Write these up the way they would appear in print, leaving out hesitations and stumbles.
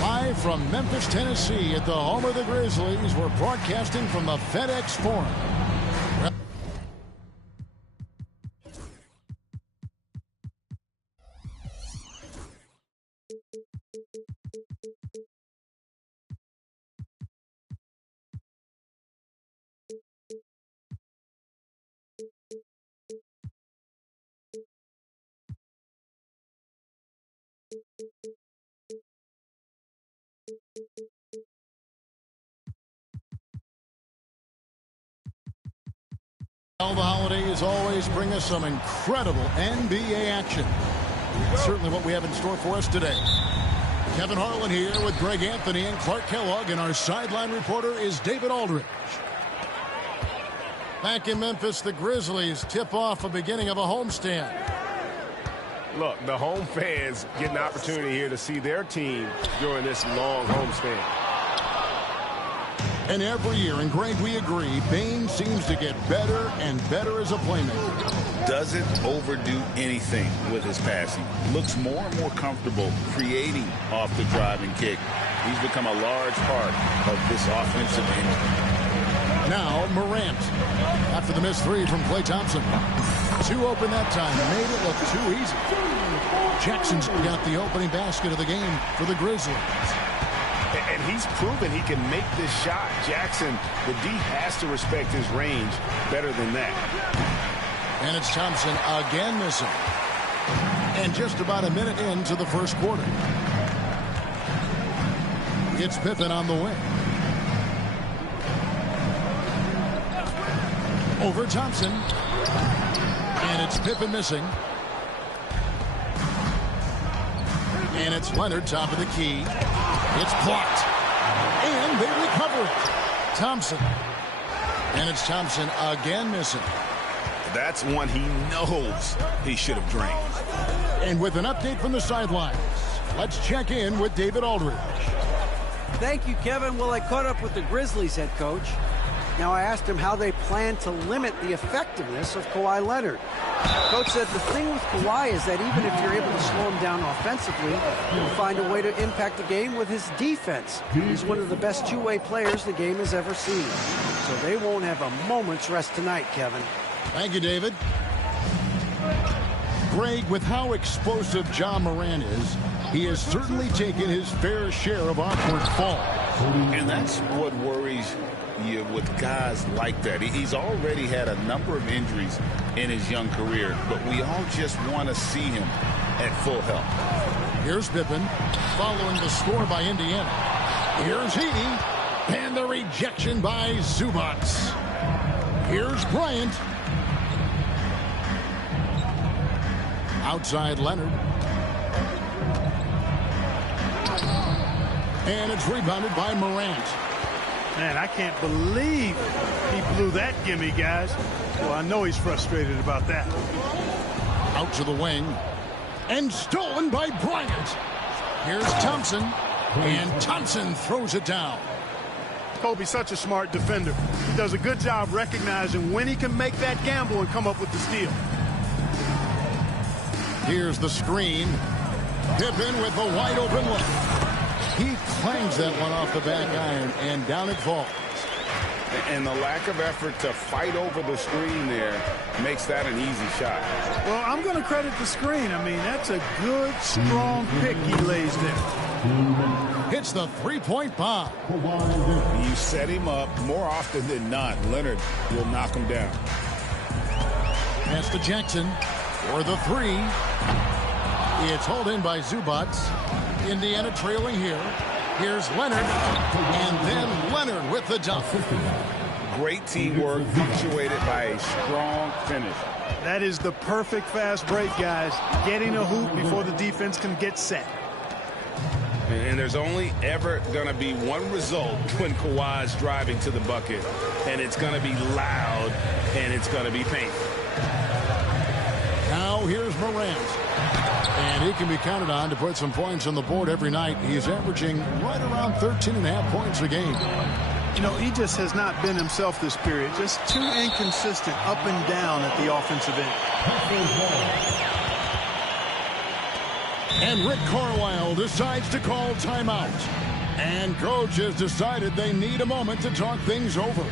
Live from Memphis, Tennessee at the home of the Grizzlies, we're broadcasting from the FedEx Forum. Well, the holidays always bring us some incredible NBA action. That's certainly what we have in store for us today. Kevin Harlan here with Greg Anthony and Clark Kellogg, and our sideline reporter is David Aldridge. Back in Memphis, the Grizzlies tip off a beginning of a homestand. Look, the home fans get an opportunity here to see their team during this long homestand. And every year, and Greg, we agree, Bane seems to get better and better as a playmaker. Doesn't overdo anything with his passing. Looks more and more comfortable creating off the driving kick. He's become a large part of this offensive engine. Now, Morant. After the missed three from Klay Thompson. Two open that time. Made it look too easy. Jackson's got the opening basket of the game for the Grizzlies. And he's proven he can make this shot. Jackson, the D has to respect his range better than that. And it's Thompson again missing. And just about a minute into the first quarter. It's Pippen on the wing. Over Thompson. And it's Pippen missing. And it's Leonard, top of the key. It's blocked. And they recover it. Thompson. And it's Thompson again missing. That's one he knows he should have drained. And with an update from the sidelines, let's check in with David Aldridge. Thank you, Kevin. Well, I caught up with the Grizzlies head coach. Now, I asked him how they plan to limit the effectiveness of Kawhi Leonard. Coach said the thing with Kawhi is that even if you're able to slow him down offensively, you'll find a way to impact the game with his defense. He's one of the best two-way players the game has ever seen. So they won't have a moment's rest tonight, Kevin. Thank you, David. Greg, with how explosive Ja Morant is, he has certainly taken his fair share of awkward falls. And that's what worries you with guys like that. He's already had a number of injuries in his young career, but we all just want to see him at full health. Here's Pippen following the score by Indiana. Here's Heaney and the rejection by Zubac. Here's Bryant. Outside Leonard. And it's rebounded by Morant. Man, I can't believe he blew that gimme, guys. Well, I know he's frustrated about that. Out to the wing. And stolen by Bryant. Here's Thompson. And Thompson throws it down. Kobe's such a smart defender. He does a good job recognizing when he can make that gamble and come up with the steal. Here's the screen. Pippen with the wide open look. He clangs that one off the back iron, and down it falls. And the lack of effort to fight over the screen there makes that an easy shot. Well, I'm going to credit the screen. I mean, that's a good, strong pick he lays there. Hits the three-point bomb. You set him up more often than not. Leonard will knock him down. Pass to Jackson for the three. It's hauled in by Zubac. Indiana trailing here. Here's Leonard, and then Leonard with the dunk. Great teamwork, punctuated by a strong finish. That is the perfect fast break, guys. Getting a hoop before the defense can get set. And there's only ever going to be one result when Kawhi's driving to the bucket, and it's going to be loud, and it's going to be painful. Now here's Morant. And he can be counted on to put some points on the board every night. He's averaging right around 13.5 points a game. You know, he just has not been himself this period. Just too inconsistent up and down at the offensive end. And Rick Carlisle decides to call timeout. And coach has decided they need a moment to talk things over.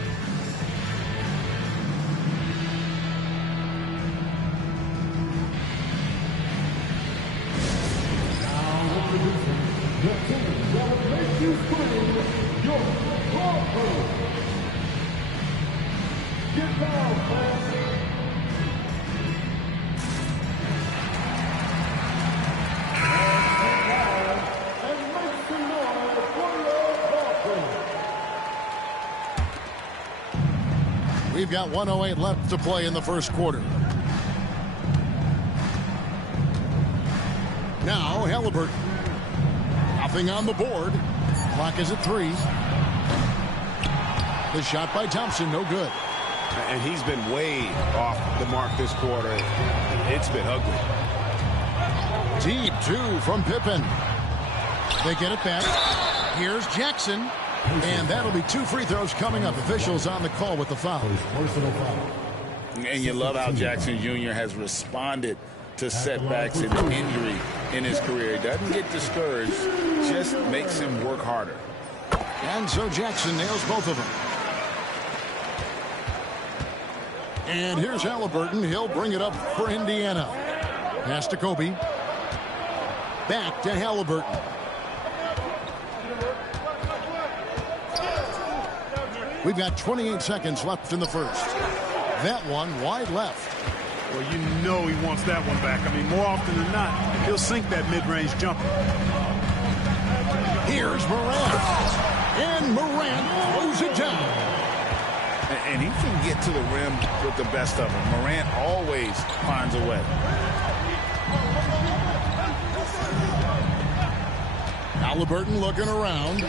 We've got 1:08 left to play in the first quarter. Now Halliburton. Nothing on the board. Clock is at 3. The shot by Thompson, no good. And he's been way off the mark this quarter. It's been ugly. Deep 2 from Pippen. They get it back. Here's Jackson. And that'll be 2 free throws coming up. Officials on the call with the foul. And you love how Jackson Jr. has responded to setbacks and injury in his career. He doesn't get discouraged, just makes him work harder. And so Jackson nails both of them. And here's Halliburton. He'll bring it up for Indiana. Pass to Kobe. Back to Halliburton. We've got 28 seconds left in the first. That one wide left. Well, you know he wants that one back. I mean, more often than not, he'll sink that mid-range jumper. Here's Morant. And Morant throws it down. And he can get to the rim with the best of them. Morant always finds a way. Halliburton looking around.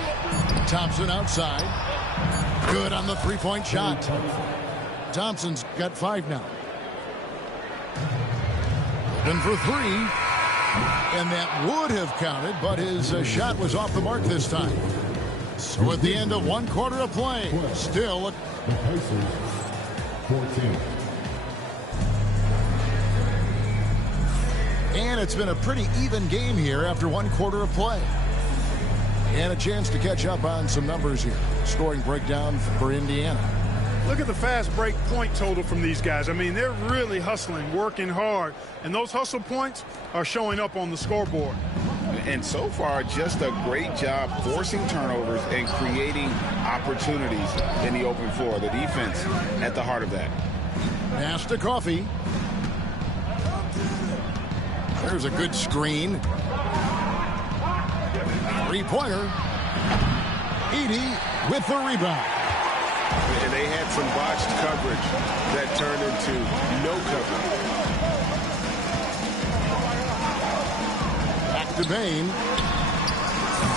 Thompson outside. Good on the three-point shot. Thompson's got 5 now. Open for 3. And that would have counted, but his shot was off the mark this time. So at the end of 1 quarter of play, still a... The Pacers, 14. And it's been a pretty even game here after 1 quarter of play. And a chance to catch up on some numbers here. Scoring breakdown for Indiana. Look at the fast break point total from these guys. I mean, they're really hustling, working hard. And those hustle points are showing up on the scoreboard. And so far, just a great job forcing turnovers and creating opportunities in the open floor. The defense at the heart of that. Pass to Coffey. There's a good screen. Three-pointer. Edey with the rebound. And they had some botched coverage that turned into no coverage. Back to Bane.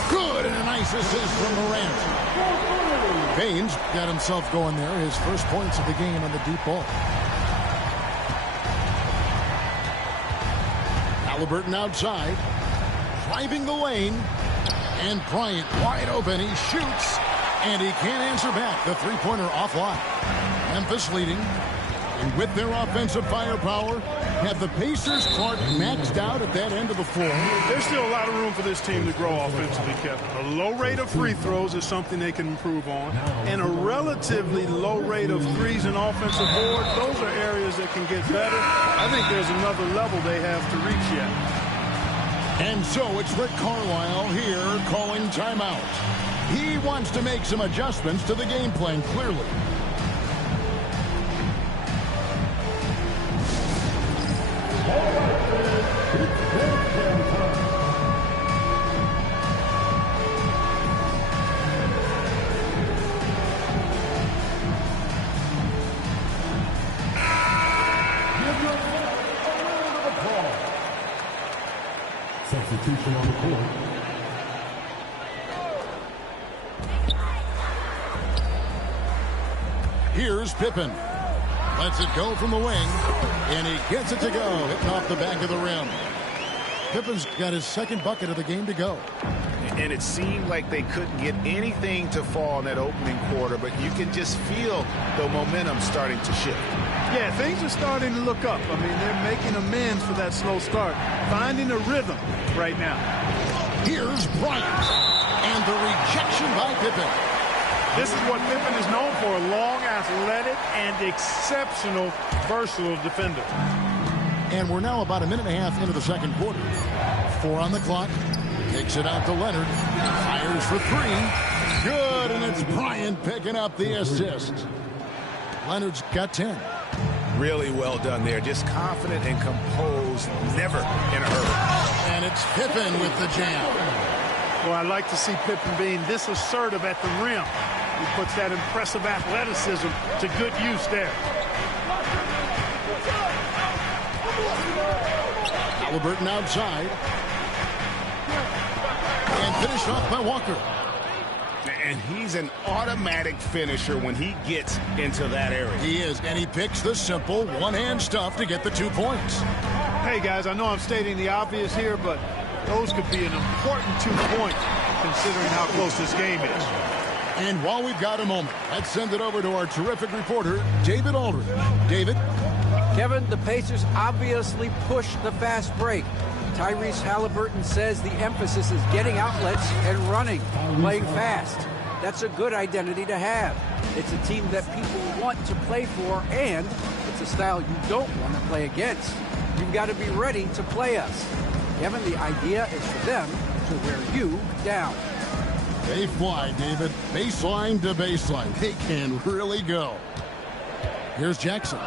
Good, and a nice assist from Morant. Bane's got himself going there. His first points of the game on the deep ball. Halliburton outside. Driving the lane. And Bryant wide open. He shoots. And he can't answer back. The three-pointer offline. Memphis leading. And with their offensive firepower, Have the Pacers, Clark, maxed out at that end of the floor? There's still a lot of room for this team to grow offensively, Kevin. A low rate of free throws is something they can improve on, and a relatively low rate of threes and offensive board. Those are areas that can get better. I think there's another level they have to reach yet. And so it's Rick Carlisle here calling timeout. He wants to make some adjustments to the game plan, clearly. Substitution on the court. Here's Pippen. Lets it go from the wing, and he gets it to go, hitting off the back of the rim. Pippen's got his second bucket of the game to go. And it seemed like they couldn't get anything to fall in that opening quarter, but you can just feel the momentum starting to shift. Yeah, things are starting to look up. I mean, they're making amends for that slow start, finding a rhythm right now. Here's Bryant, and the rejection by Pippen. This is what Pippen is known for, a long, athletic, and exceptional versatile defender. And we're now about a minute and a half into the second quarter. 4 on the clock. Takes it out to Leonard. Fires for 3. Good, and it's Bryant picking up the assist. Leonard's got 10. Really well done there. Just confident and composed, never in a hurry. And it's Pippen with the jam. Well, I like to see Pippen being this assertive at the rim. He puts that impressive athleticism to good use there. Halliburton outside. And finished off by Walker. And he's an automatic finisher when he gets into that area. He is, and he picks the simple one-hand stuff to get the 2 points. Hey, guys, I know I'm stating the obvious here, but those could be an important 2 points considering how close this game is. And while we've got a moment, let's send it over to our terrific reporter, David Aldridge. David? Kevin, the Pacers obviously pushed the fast break. Tyrese Halliburton says the emphasis is getting outlets and running, playing fast. That's a good identity to have. It's a team that people want to play for, and it's a style you don't want to play against. You've got to be ready to play us. Kevin, the idea is for them to wear you down. They fly, David. Baseline to baseline. They can really go. Here's Jackson.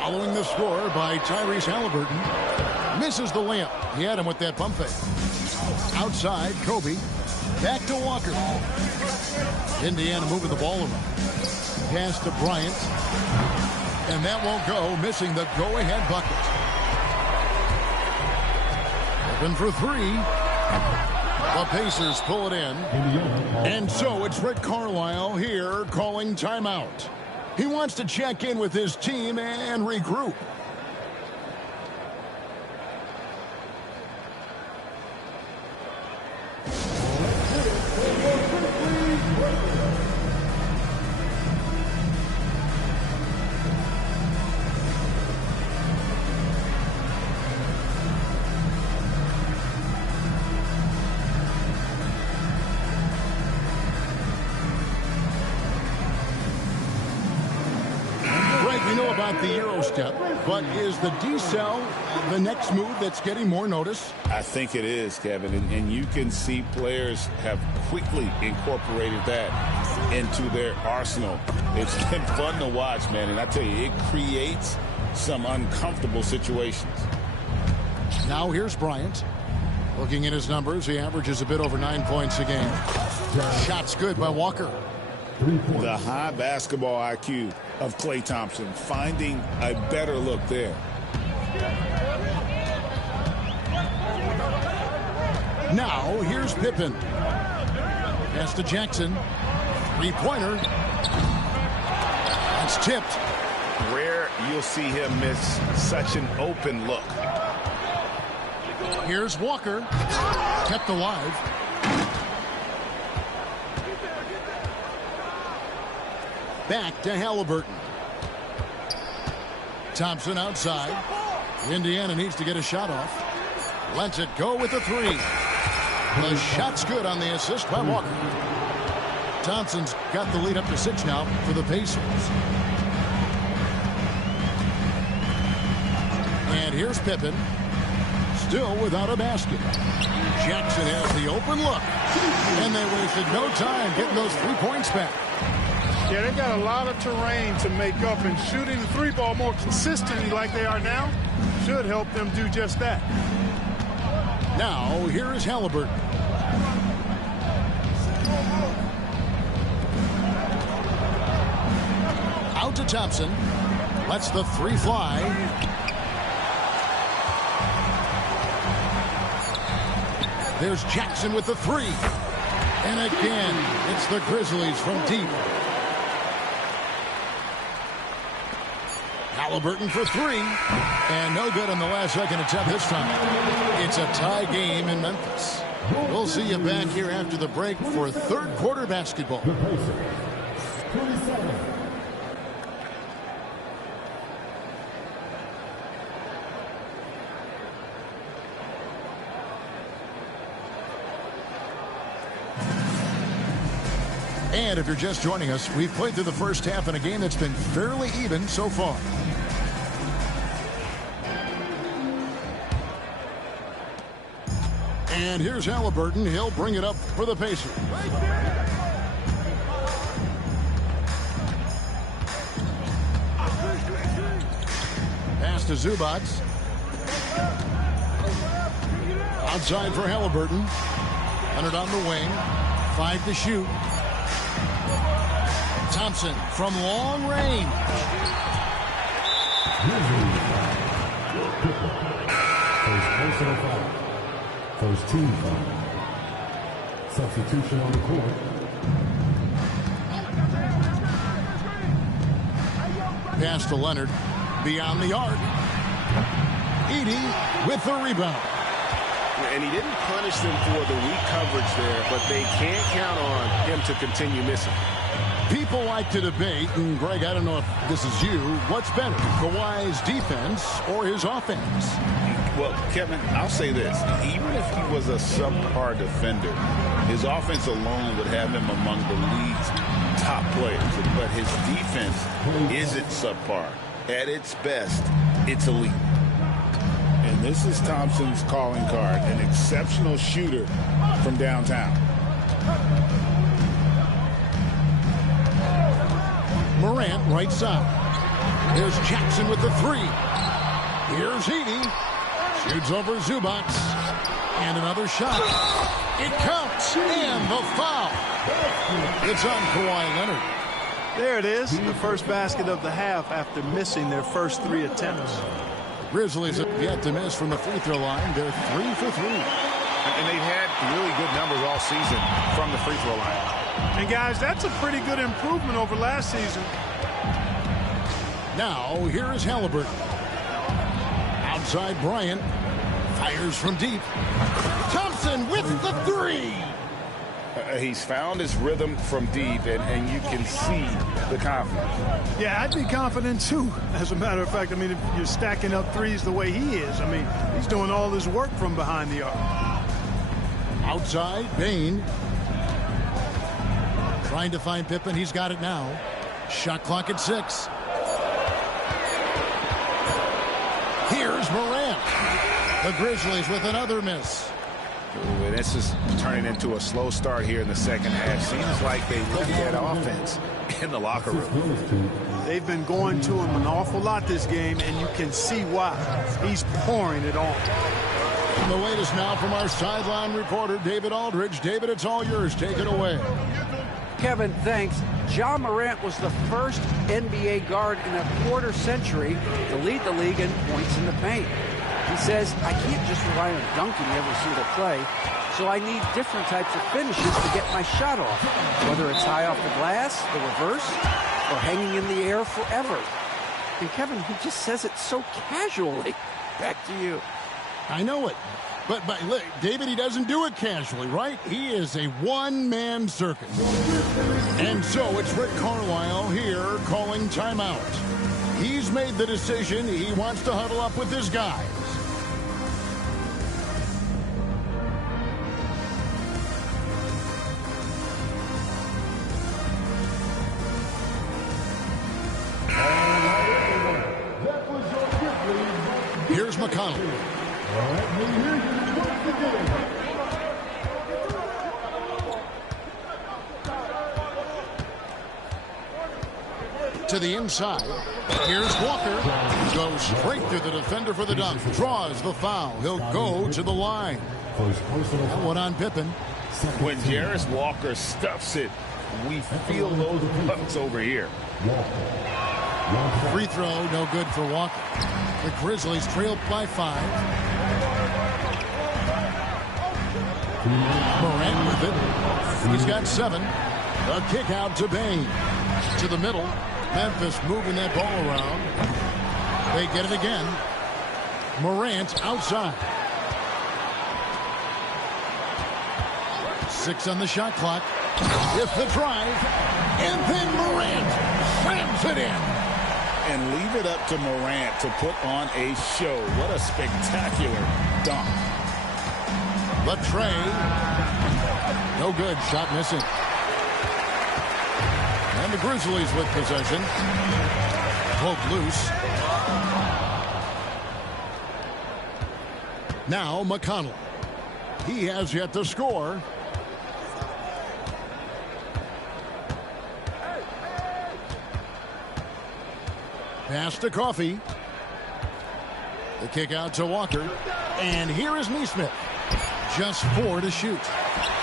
Following the score by Tyrese Halliburton. Misses the layup. He had him with that pump fake. Outside, Kobe. Back to Walker. Indiana moving the ball around. Pass to Bryant. And that won't go, missing the go-ahead bucket. Open for 3. The Pacers pull it in. And so it's Rick Carlisle here calling timeout. He wants to check in with his team and regroup. We know about the Euro step, but is the decel the next move that's getting more notice? I think it is, Kevin, and you can see players have quickly incorporated that into their arsenal. It's been fun to watch, man, and I tell you, it creates some uncomfortable situations. Now here's Bryant. Looking at his numbers, he averages a bit over 9 points a game. Shots good by Walker. The high basketball IQ of Klay Thompson, finding a better look there. Now, here's Pippen. Pass to Jackson. Three-pointer. It's tipped. Rare you'll see him miss such an open look. Here's Walker. Kept alive. Back to Halliburton. Thompson outside. Indiana needs to get a shot off. Lets it go with the three. The shot's good on the assist by Walker. Thompson's got the lead up to 6 now for the Pacers. And here's Pippen. Still without a basket. Jackson has the open look. And they wasted no time getting those 3 points back. Yeah, they got a lot of terrain to make up, and shooting the 3-ball more consistently like they are now should help them do just that. Now, here is Halliburton. Out to Thompson. Lets the 3 fly. There's Jackson with the 3. And again, it's the Grizzlies from deep. Halliburton for 3. And no good on the last second attempt this time. It's a tie game in Memphis. We'll see you back here after the break for third quarter basketball. And if you're just joining us, we've played through the first half in a game that's been fairly even so far. And here's Halliburton. He'll bring it up for the Pacers. Pass to Zubac. Outside for Halliburton. 100 on the wing. 5 to shoot. Thompson from long range. First personal foul. First team foul. Substitution on the court. Pass to Leonard. Beyond the arc. Edey with the rebound. And he didn't punish them for the weak coverage there, but they can't count on him to continue missing. People like to debate, and Greg, I don't know if this is you, what's better, Kawhi's defense or his offense? Well, Kevin, I'll say this. Even if he was a subpar defender, his offense alone would have him among the league's top players. But his defense isn't subpar. At its best, it's elite. And this is Thompson's calling card, an exceptional shooter from downtown. Morant right side. There's Jackson with the 3. Here's Edey. Shoots over Zubac. And another shot. It counts. And the foul. It's on Kawhi Leonard. There it is, the first basket of the half after missing their first 3 attempts. Grizzlies have yet to miss from the free throw line. They're 3 for 3. And they've had really good numbers all season from the free throw line. And guys, that's a pretty good improvement over last season. Now, here is Halliburton. Outside Bryant. Fires from deep. Thompson with the 3. He's found his rhythm from deep, and you can see the confidence. Yeah, I'd be confident too. As a matter of fact, I mean, if you're stacking up threes the way he is, I mean, he's doing all his work from behind the arc. Outside, Bane. Trying to find Pippen. He's got it now. Shot clock at 6. Here's Morant. The Grizzlies with another miss. Ooh, this is turning into a slow start here in the second half. Seems like they left that offense in the locker room. They've been going to him an awful lot this game, and you can see why. He's pouring it on. And the latest now from our sideline reporter, David Aldridge. David, it's all yours. Take it away. Kevin, thanks. Ja Morant was the first NBA guard in a quarter century to lead the league in points in the paint. He says, I can't just rely on dunking every single play, so I need different types of finishes to get my shot off, whether it's high off the glass, the reverse, or hanging in the air forever. And Kevin, he just says it so casually. Back to you. I know it. But look, David, he doesn't do it casually, right? He is a one-man circus. And so it's Rick Carlisle here calling timeout. He's He's made the decision. He wants to huddle up with his guys. Here's McConnell. To the inside. Here's Walker. Goes straight through the defender for the dunk. Draws the foul. He'll go to the line. That one on Pippen. When Jarris Walker stuffs it, we feel those bucks over here. Free throw, no good for Walker. The Grizzlies trailed by 5. Morant with it. He's got 7. A kick out to Bain. To the middle. Memphis moving that ball around. They get it again. Morant outside. 6 on the shot clock. If the drive. And then Morant slams it in. And leave it up to Morant to put on a show. What a spectacular dunk. The tray. No good. Shot missing. And the Grizzlies with possession. Poke loose. Now McConnell. He has yet to score. Pass to Coffey. The kick out to Walker. And here is Nesmith. Just 4 to shoot.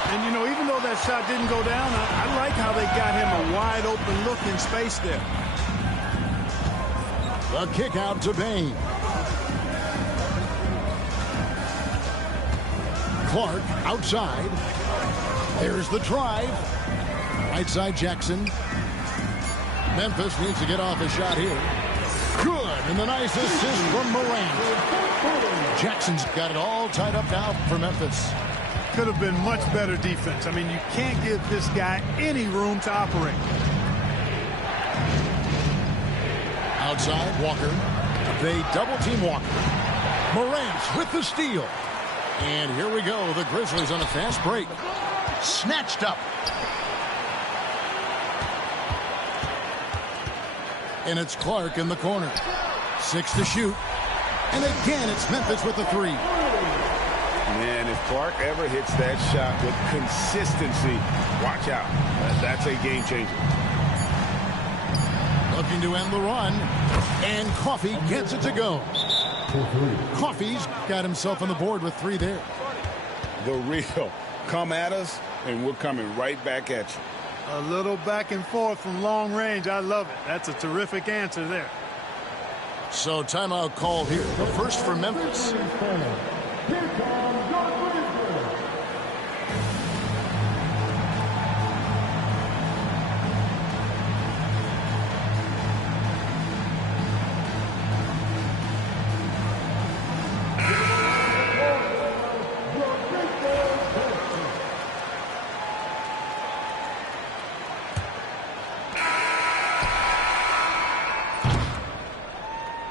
And, you know, even though that shot didn't go down, I like how they got him a wide open look in space there. The kick out to Bain. Clark outside. There's the drive. Right side Jackson. Memphis needs to get off a shot here. Good, and the nice assist from Morant. Jackson's got it all tied up now for Memphis. Could have been much better defense. I mean, you can't give this guy any room to operate. Outside, Walker. They double-team Walker. Morant with the steal. And here we go. The Grizzlies on a fast break. Snatched up. And it's Clark in the corner. 6 to shoot. And again, it's Memphis with the 3. Man, if Clark ever hits that shot with consistency, watch out. That's a game changer. Looking to end the run. And Coffey gets it to go. Coffey's got himself on the board with 3 there. The real. Come at us, and we're coming right back at you. A little back and forth from long range. I love it. That's a terrific answer there. So timeout called here. The first for Memphis.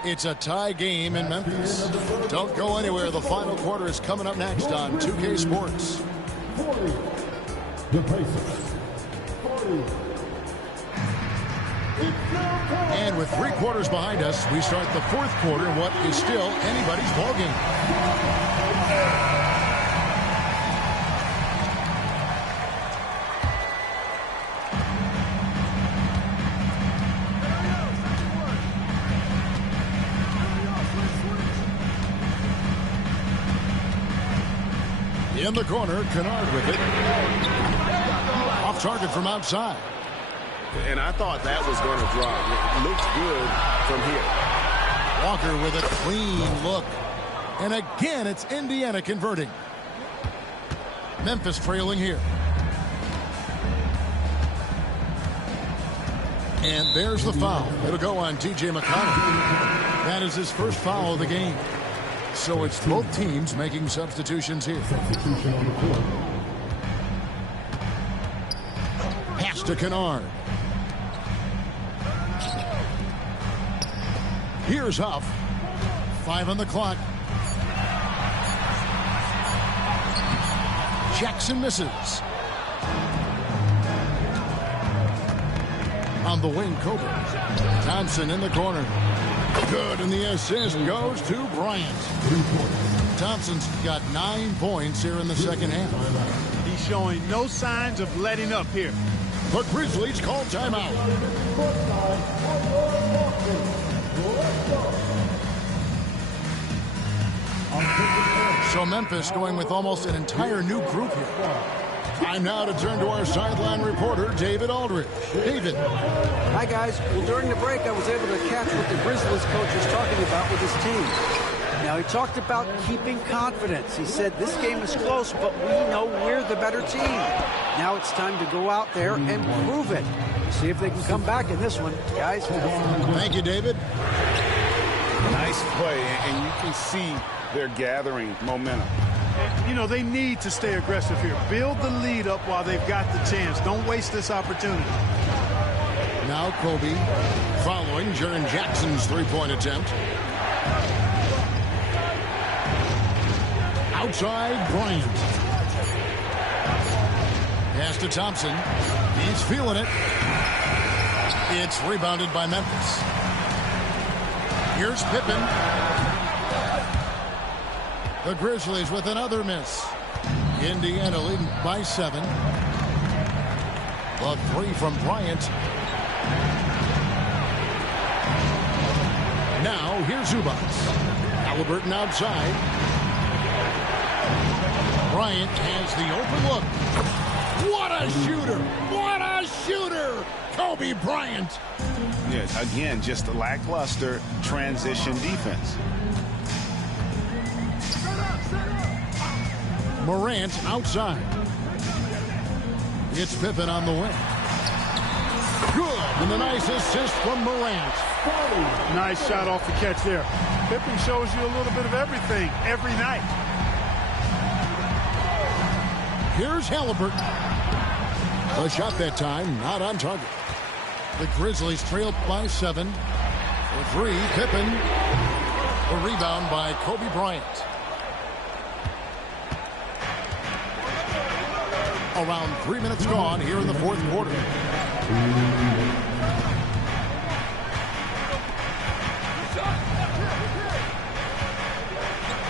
It's a tie game in Memphis. Don't go anywhere. The final quarter is coming up next on 2K Sports. And with 3 quarters behind us, we start the 4th quarter in what is still anybody's ballgame. In the corner, Kennard with it. Off target from outside. And I thought that was going to drop. It looks good from here. Walker with a clean look. And again, it's Indiana converting. Memphis trailing here. And there's the foul. It'll go on T.J. McConnell. That is his first foul of the game. So it's both teams making substitutions here. Pass to Kennard. Here's Huff. 5 on the clock. Jackson misses. On the wing, Kobe. Thompson in the corner. Good, and the assist goes to Bryant. Thompson's got 9 points here in the second half. He's showing no signs of letting up here. The Grizzlies call timeout. So Memphis going with almost an entire new group here. Time now to turn to our sideline reporter, David Aldridge. David. Hi, guys. Well, during the break, I was able to catch what the Grizzlies coach was talking about with his team. Now, he talked about keeping confidence. He said, this game is close, but we know we're the better team. Now it's time to go out there and prove it. See if they can come back in this one, guys. Thank you, David. Nice play, and you can see they're gathering momentum. You know, they need to stay aggressive here. Build the lead up while they've got the chance. Don't waste this opportunity. Now Kobe following Jaren Jackson's three-point attempt. Outside Bryant. Pass to Thompson. He's feeling it. It's rebounded by Memphis. Here's Pippen. The Grizzlies with another miss. Indiana leading by 7. The 3 from Bryant. Now here's Zubac. Halliburton outside. Bryant has the open look. What a shooter! What a shooter! Kobe Bryant. Yes, again, just a lackluster transition defense. Morant outside. It's Pippen on the wing. Good, and a nice assist from Morant. Nice shot off the catch there. Pippen shows you a little bit of everything every night. Here's Halliburton. The shot that time, not on target. The Grizzlies trail by 7. For 3, Pippen. A rebound by Kobe Bryant. Around 3 minutes gone here in the fourth quarter.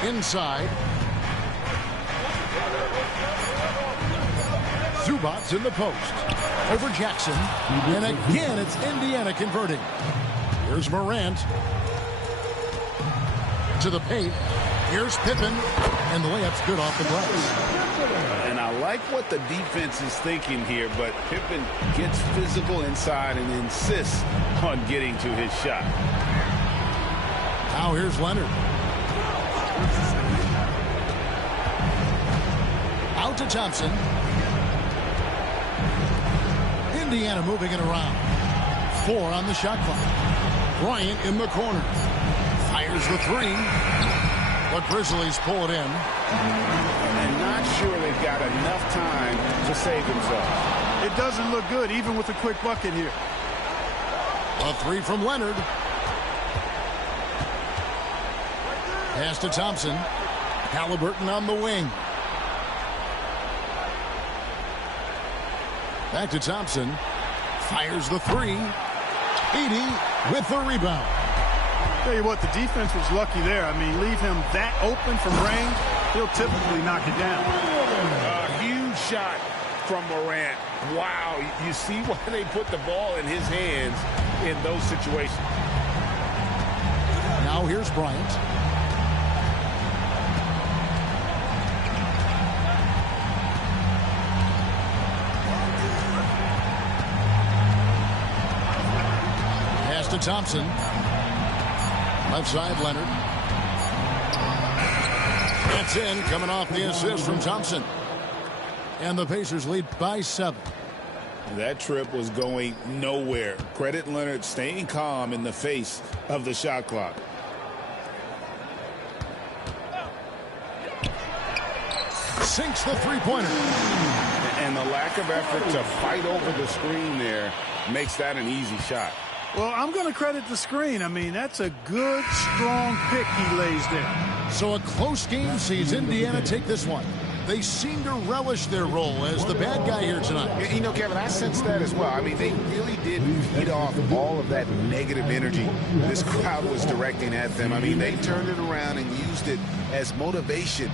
Inside. Zubac in the post. Over Jackson. And again, it's Indiana converting. Here's Morant. To the paint. Here's Pippen. And the layup's good off the glass. And I like what the defense is thinking here, but Pippen gets physical inside and insists on getting to his shot. Now here's Leonard. Out to Thompson. Indiana moving it around. 4 on the shot clock. Bryant in the corner. Fires the 3. The Grizzlies pull it in. And not sure they've got enough time to save themselves. It doesn't look good, even with a quick bucket here. A 3 from Leonard. Pass to Thompson. Halliburton on the wing. Back to Thompson. Fires the 3. 80 with the rebound. Tell you what, the defense was lucky there. I mean, leave him that open from range, he'll typically knock it down. A huge shot from Morant. Wow, you see why they put the ball in his hands in those situations. Now here's Bryant. Pass to Thompson. Left side, Leonard. That's in, coming off the assist from Thompson. And the Pacers lead by 7. That trip was going nowhere. Credit Leonard staying calm in the face of the shot clock. Sinks the three-pointer. And the lack of effort to fight over the screen there makes that an easy shot. Well, I'm going to credit the screen. I mean, that's a good, strong pick he lays there. So a close game sees Indiana take this one. They seem to relish their role as the bad guy here tonight. You know, Kevin, I sense that as well. I mean, they really did feed off all of that negative energy this crowd was directing at them. I mean, they turned it around and used it as motivation.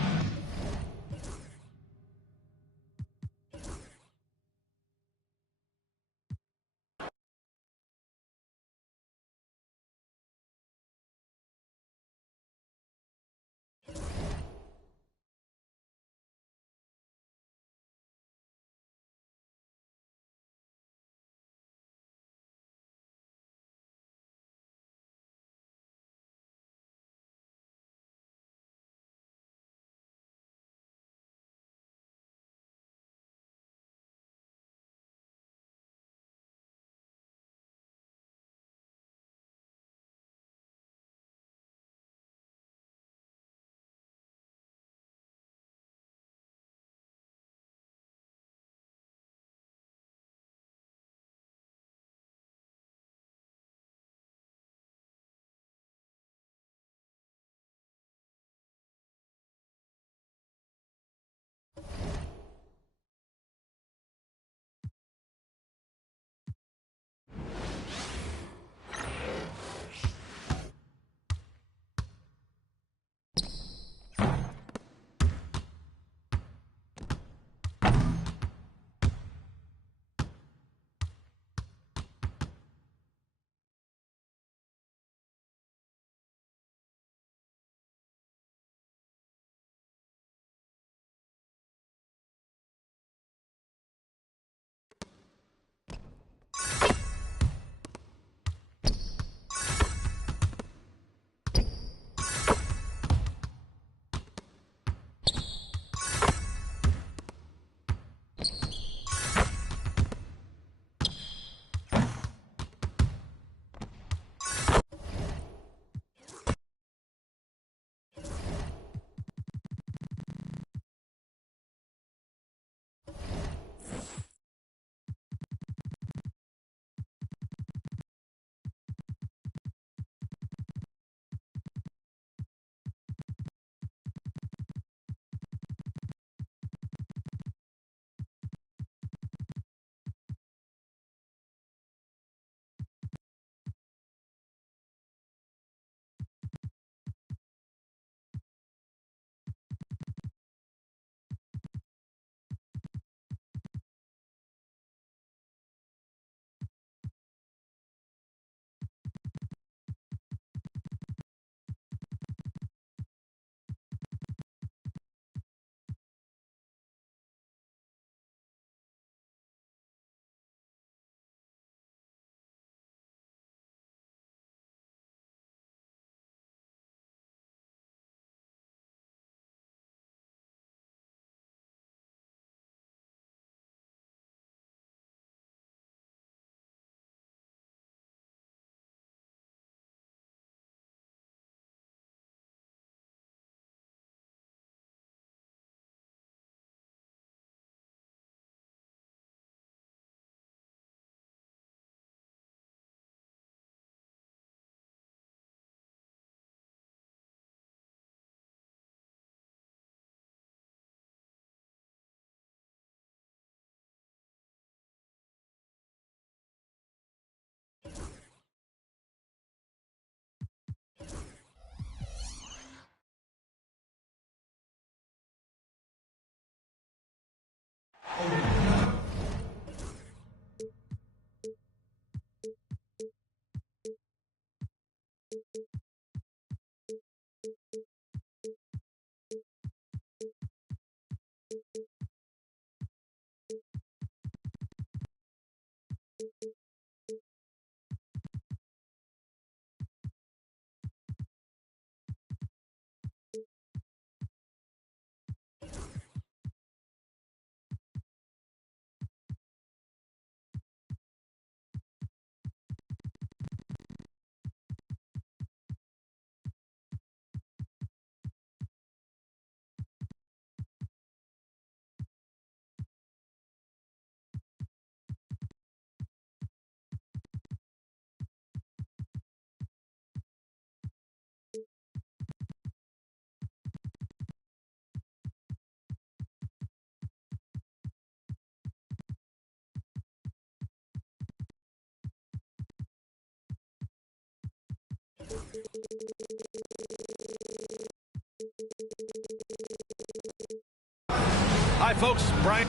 Hi, folks. Brian.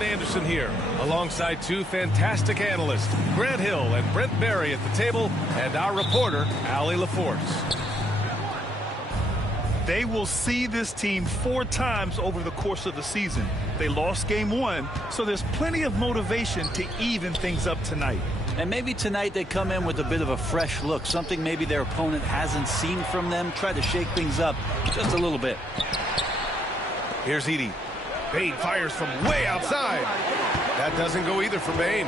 Anderson here, alongside two fantastic analysts, Grant Hill and Brent Barry at the table, and our reporter, Allie LaForce. They will see this team 4 times over the course of the season. They lost game 1, so there's plenty of motivation to even things up tonight. And maybe tonight they come in with a bit of a fresh look, something maybe their opponent hasn't seen from them, try to shake things up just a little bit. Here's Edey. Bane fires from way outside. That doesn't go either for Bane.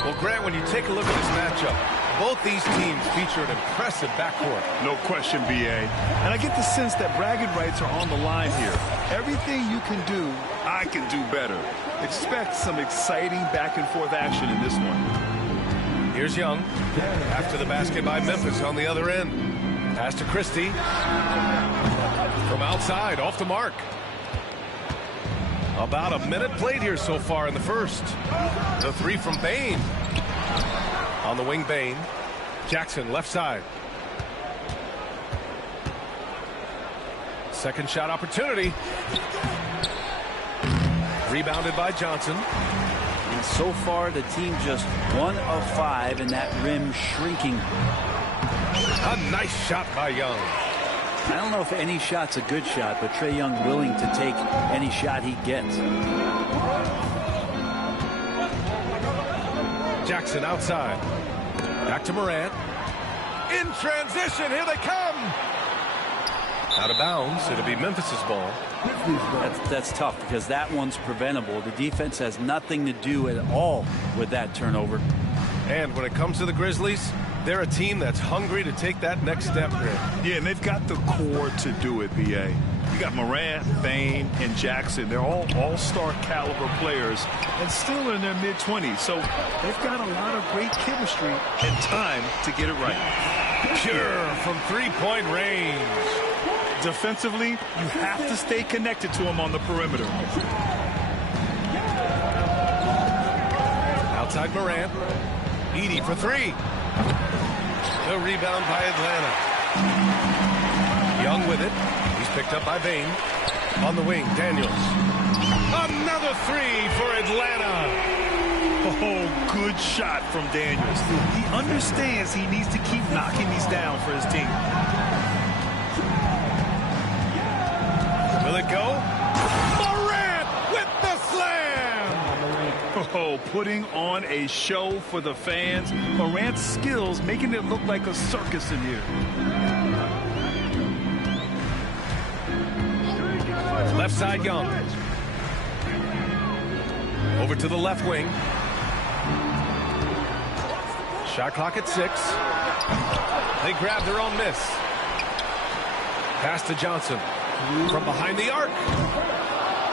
Well, Grant, when you take a look at this matchup, both these teams feature an impressive backcourt. No question, B.A. And I get the sense that bragging rights are on the line here. Everything you can do, I can do better. Expect some exciting back-and-forth action in this one. Here's Young. After the basket by Memphis on the other end. Pass to Christie. From outside, off the mark. About a minute played here so far in the first. The three from Bane. On the wing, Bane. Jackson, left side. Second shot opportunity. Rebounded by Johnson. And so far, the team just 1 of 5, and that rim shrinking. A nice shot by Young. I don't know if any shot's a good shot, but Trae Young willing to take any shot he gets. Jackson outside. Back to Morant. In transition, here they come. Out of bounds, it'll be Memphis's ball. That's tough because that one's preventable. The defense has nothing to do at all with that turnover. And when it comes to the Grizzlies, they're a team that's hungry to take that next step. Yeah, and they've got the core to do it, B.A. You got Morant, Bane, and Jackson. They're all all-star caliber players and still in their mid-20s. So they've got a lot of great chemistry and time to get it right. Pure from three-point range. Defensively, you have to stay connected to him on the perimeter. Outside Morant. Edey for three. The rebound by Atlanta. Young with it. He's picked up by Bane. On the wing, Daniels. Another three for Atlanta. Oh, good shot from Daniels. He understands he needs to keep knocking these down for his team. Will it go? Morant with the slam! Oh, putting on a show for the fans. Morant's skills making it look like a circus in here. Left side, Young. Over to the left wing. Shot clock at 6. They grab their own miss. Pass to Johnson. From behind the arc.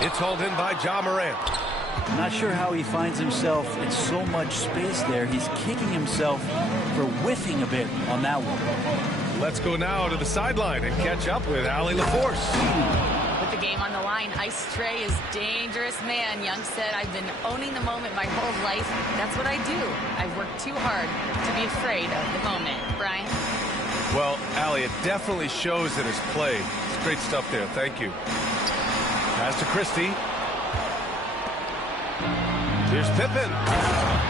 It's hauled in by Ja Morant. I'm not sure how he finds himself in so much space there. He's kicking himself for whiffing a bit on that one. Let's go now to the sideline and catch up with Allie LaForce. With the game on the line, Ice Trae is dangerous man. Young said, I've been owning the moment my whole life. That's what I do. I've worked too hard to be afraid of the moment. Brian? Well, Allie, it definitely shows in his play. It's great stuff there. Thank you. Pass to Christie. Here's Pippen.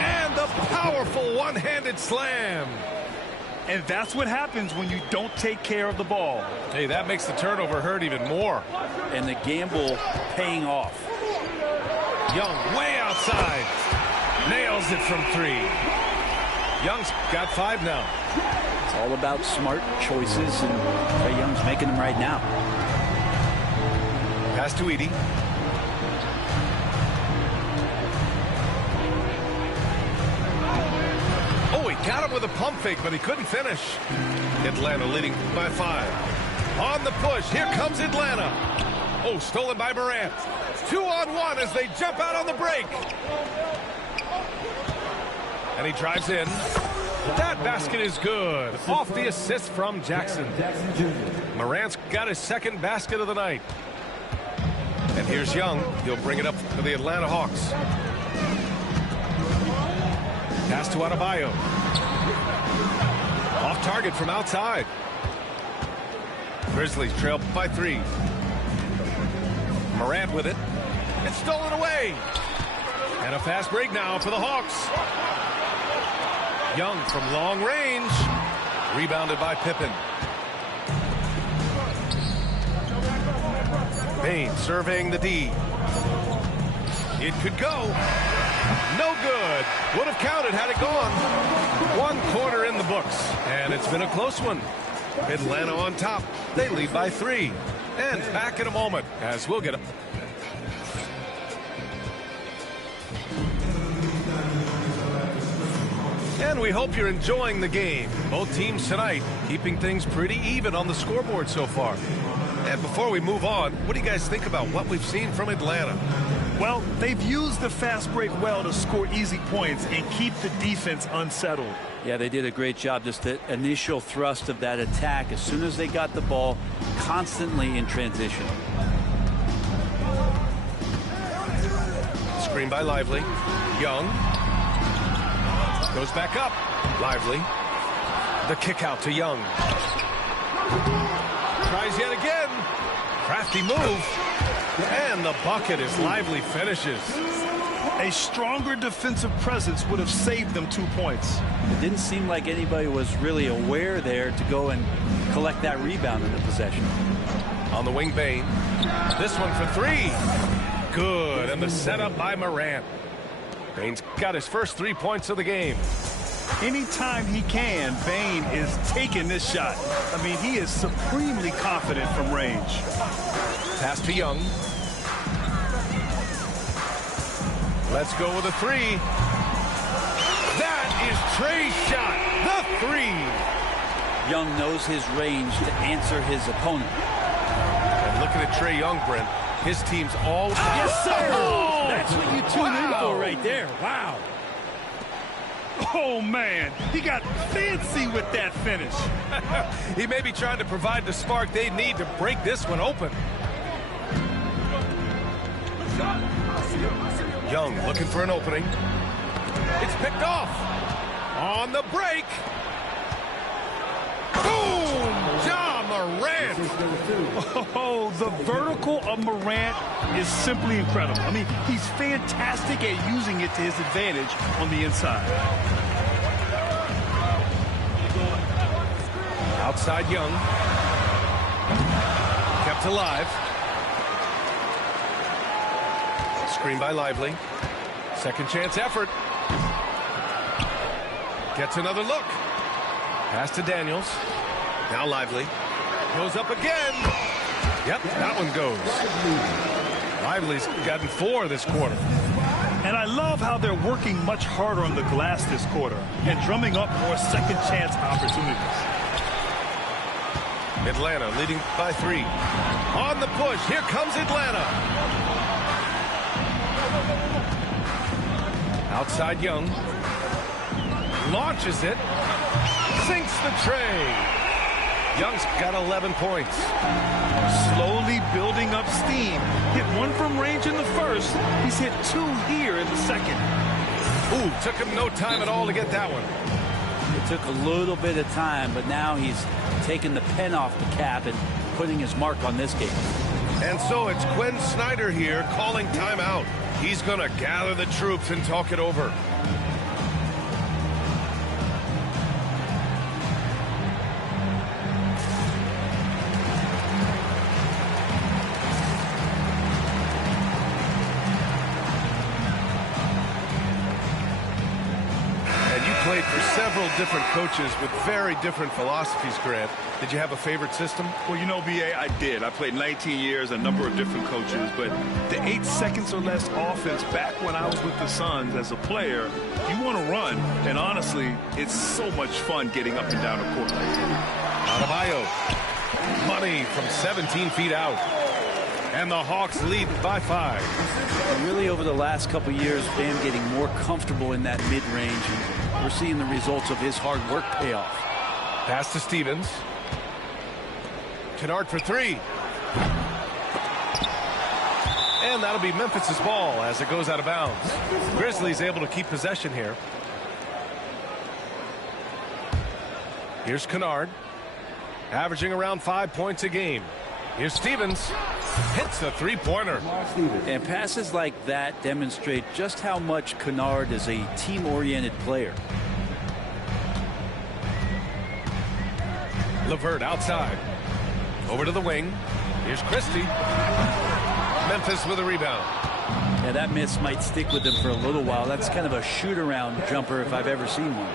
And the powerful one-handed slam. And that's what happens when you don't take care of the ball. Hey, that makes the turnover hurt even more. And the gamble paying off. Young way outside. Nails it from 3. Young's got 5 now. It's all about smart choices, and Trae Young's making them right now. Pass to Edey. Oh, he got him with a pump fake, but he couldn't finish. Atlanta leading by 5. On the push, here comes Atlanta. Oh, stolen by Morant. 2-on-1 as they jump out on the break. And he drives in. That basket is good. Off the assist from Jackson. Morant's got his second basket of the night. And here's Young. He'll bring it up for the Atlanta Hawks. Pass to Adebayo. Off target from outside. Grizzlies trail by 3. Morant with it. It's stolen away. And a fast break now for the Hawks. Young from long range. Rebounded by Pippen. Bane surveying the D. It could go. No good. Would have counted had it gone. 1 quarter in the books. And it's been a close one. Atlanta on top. They lead by 3. And back in a moment as we'll get up. And we hope you're enjoying the game. Both teams tonight keeping things pretty even on the scoreboard so far. And before we move on, what do you guys think about what we've seen from Atlanta? Well, they've used the fast break well to score easy points and keep the defense unsettled. Yeah, they did a great job. Just the initial thrust of that attack as soon as they got the ball, constantly in transition. Screen by Lively. Young. Goes back up. Lively. The kick out to Young. Tries yet again. Crafty move. And the bucket is Lively finishes. A stronger defensive presence would have saved them 2 points. It didn't seem like anybody was really aware there to go and collect that rebound in the possession. On the wing, Bane. This one for 3. Good. And the setup by Morant. Bane's got his first 3 points of the game. Anytime he can, Bane is taking this shot. I mean, he is supremely confident from range. Pass to Young. Let's go with a 3. That is Trae's shot. The 3. Young knows his range to answer his opponent. And looking at Trae Young, Brent, his team's all... Yes, sir! Oh! That's what you tune in for right there. Wow. Oh, man. He got fancy with that finish. He may be trying to provide the spark they need to break this one open. Young looking for an opening. It's picked off. On the break. Boom! Ja Morant. Oh, the vertical of Morant is simply incredible. I mean, he's fantastic at using it to his advantage on the inside. Outside Young. Kept alive. Screen by Lively. Second chance effort. Gets another look. Pass to Daniels. Now Lively. Goes up again. Yep, that one goes. Lively's gotten 4 this quarter. And I love how they're working much harder on the glass this quarter and drumming up more second chance opportunities. Atlanta leading by 3. On the push. Here comes Atlanta. Outside Young. Launches it. Sinks the tray. Young's got 11 points. Slowly building up steam. Hit 1 from range in the first. He's hit 2 here in the second. Ooh, took him no time at all to get that one. It took a little bit of time, but now he's taking the pen off the cap and putting his mark on this game. And so it's Quinn Snyder here calling timeout. He's going to gather the troops and talk it over. played for several different coaches with very different philosophies, Grant. Did you have a favorite system? Well, you know, B.A., I did. I played 19 years, a number of different coaches, but the 8 seconds or less offense back when I was with the Suns as a player, you want to run, and honestly, it's so much fun getting up and down the court. Adebayo. Money from 17 feet out. And the Hawks lead by 5. And really over the last couple years, Bam getting more comfortable in that mid-range, and we're seeing the results of his hard work pay off. Pass to Stevens. Kennard for 3. And that'll be Memphis's ball as it goes out of bounds. Grizzlies able to keep possession here. Here's Kennard, averaging around 5 points a game. Here's Stevens. Hits a three-pointer. And passes like that demonstrate just how much Kennard is a team-oriented player. LeVert outside. Over to the wing. Here's Christie. Memphis with a rebound. Yeah, that miss might stick with them for a little while. That's kind of a shoot-around jumper if I've ever seen one.